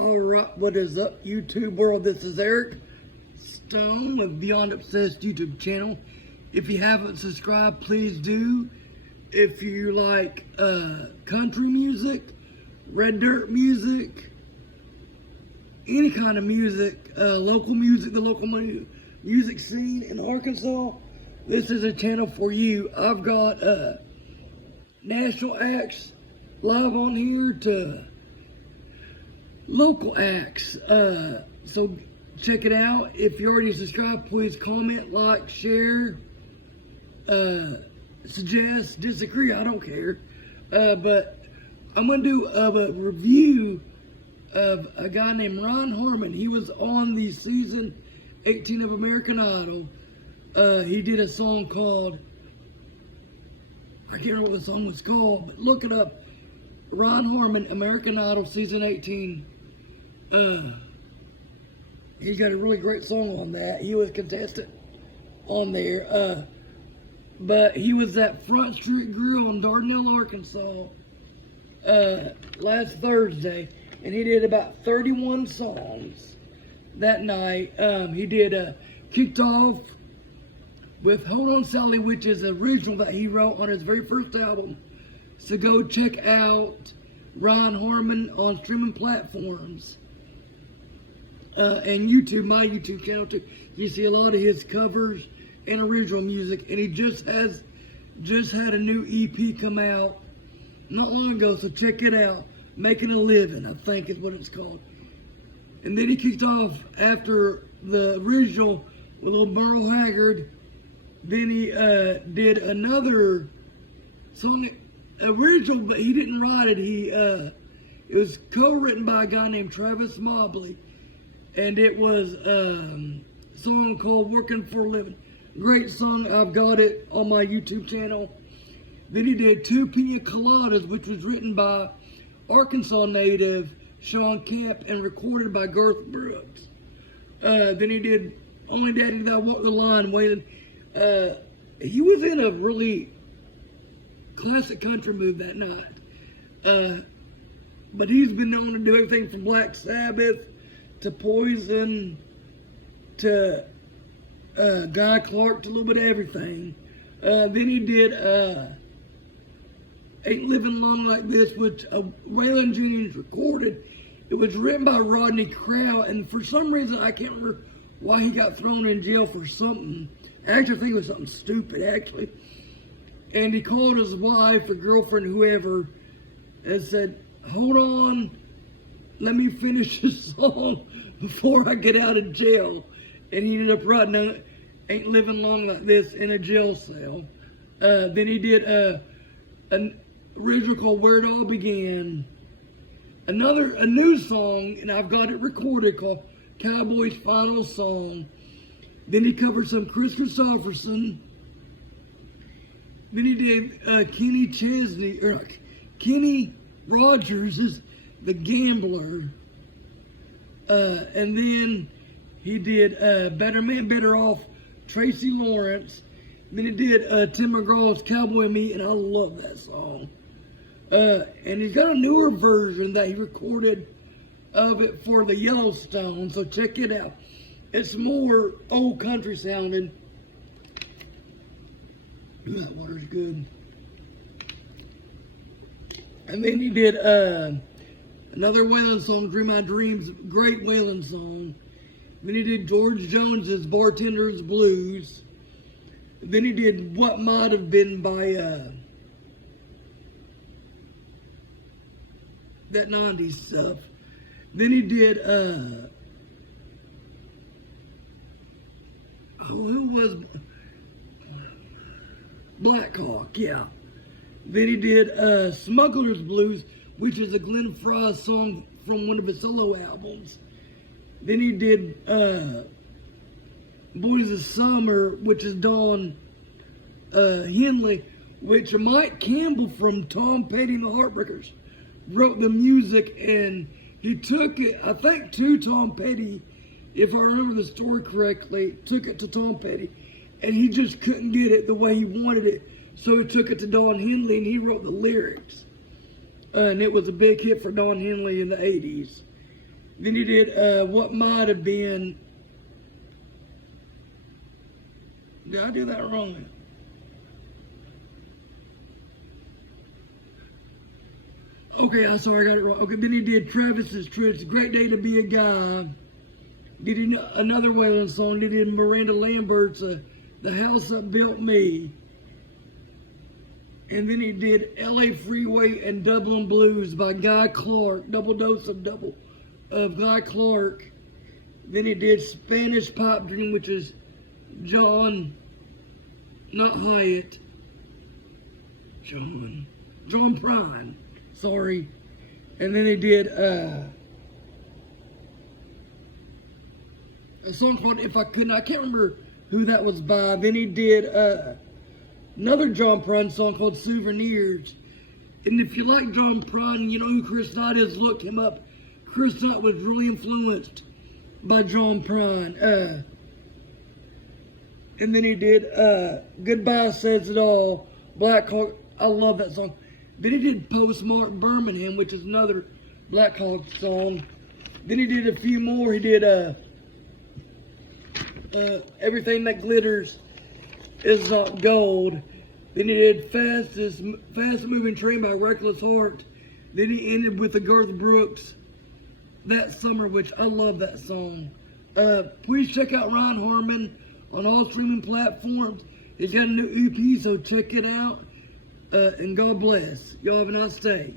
Alright, what is up, YouTube world? This is Eric Stone with Beyond Obsessed YouTube channel. If you haven't subscribed, please do. If you like country music, red dirt music, any kind of music, local music, the local music scene in Arkansas, this is a channel for you. I've got national acts live on here to local acts, so check it out. If you already subscribed, please comment, like, share, suggest, disagree, I don't care. But I'm going to do a review of a guy named Harmon. He was on the season 18 of American Idol. He did a song called, I can't remember what the song was called, but look it up. Harmon, American Idol, season 18. He's got a really great song on that. He was contestant on there. But he was at Front Street Grill in Dardanelle, Arkansas, last Thursday, and he did about 31 songs that night. He did kicked off with Hold On Sally, which is an original that he wrote on his very first album. So go check out Harmon on streaming platforms. And YouTube, my YouTube channel too. You see a lot of his covers and original music, and he just had a new EP come out not long ago, so check it out. Making a Living, I think is what it's called. And then he kicked off after the original with little Merle Haggard. Then he did another song, original, but he didn't write it. It was co-written by a guy named Travis Mobley. And it was a song called Working for a Living. Great song. I've got it on my YouTube channel. Then he did Two Pina Coladas, which was written by Arkansas native Sean Camp and recorded by Garth Brooks. Then he did Only Daddy That Walked the Line, Waylon. He was in a really classic country move that night. But he's been known to do everything from Black Sabbath to Poison, to Guy Clark, to a little bit of everything. Then he did Ain't Living Long Like This, which Waylon Jr. recorded. It was written by Rodney Crowell, and for some reason, I can't remember why he got thrown in jail for something. Actually, I think it was something stupid, actually. And he called his wife or girlfriend, whoever, and said, hold on, let me finish this song before I get out of jail. And he ended up writing Ain't Living Long Like This in a jail cell. Then he did an original called Where It All Began. A new song, and I've got it recorded, called Cowboy's Final Song. Then he covered some Chris Christopherson. Then he did Kenny Rogers' The Gambler. And then he did Better Man, Better Off, Tracy Lawrence. Then he did Tim McGraw's Cowboy Me, and I love that song. And he's got a newer version that he recorded of it for the Yellowstone, so check it out. It's more old country sounding. That water's good. And then he did another Waylon song, Dream My Dreams, great Waylon song. Then he did George Jones's Bartender's Blues. Then he did What Might Have Been by that 90s stuff. Then he did who was Black Hawk, yeah. Then he did Smuggler's Blues, which is a Glenn Fry song from one of his solo albums. Then he did Boys of Summer, which is Don Henley, which Mike Campbell from Tom Petty and the Heartbreakers wrote the music, and he took it, I think, to Tom Petty, if I remember the story correctly, took it to Tom Petty, and he just couldn't get it the way he wanted it, so he took it to Don Henley, and he wrote the lyrics. And it was a big hit for Don Henley in the 80s. Then he did What Might Have Been. Did I do that wrong? Okay, I'm sorry, I got it wrong. Okay, then he did Travis's True. It's a Great Day to Be a Guy. Did another Waylon song. Did Miranda Lambert's The House That Built Me. And then he did LA Freeway and Dublin Blues by Guy Clark. Double dose of Guy Clark. Then he did Spanish Pop Dream, which is John, not Hyatt. John Prine. Sorry. And then he did a song called If I Couldn't. I can't remember who that was by. Then he did another John Prine song called Souvenirs. And if you like John Prine, you know who Chris Knight is, look him up. Chris Knight was really influenced by John Prine. And then he did Goodbye Says It All, Black Hawk. I love that song. Then he did Postmark Birmingham, which is another Black Hawk song. Then he did a few more. He did Everything That Glitters Is Not Gold. Then he did Fast Moving Train by Reckless Heart. Then he ended with the Garth Brooks That Summer, which I love that song. Please check out Ryan Harmon on all streaming platforms. He's got a new EP, so check it out. And God bless. Y'all have a nice day.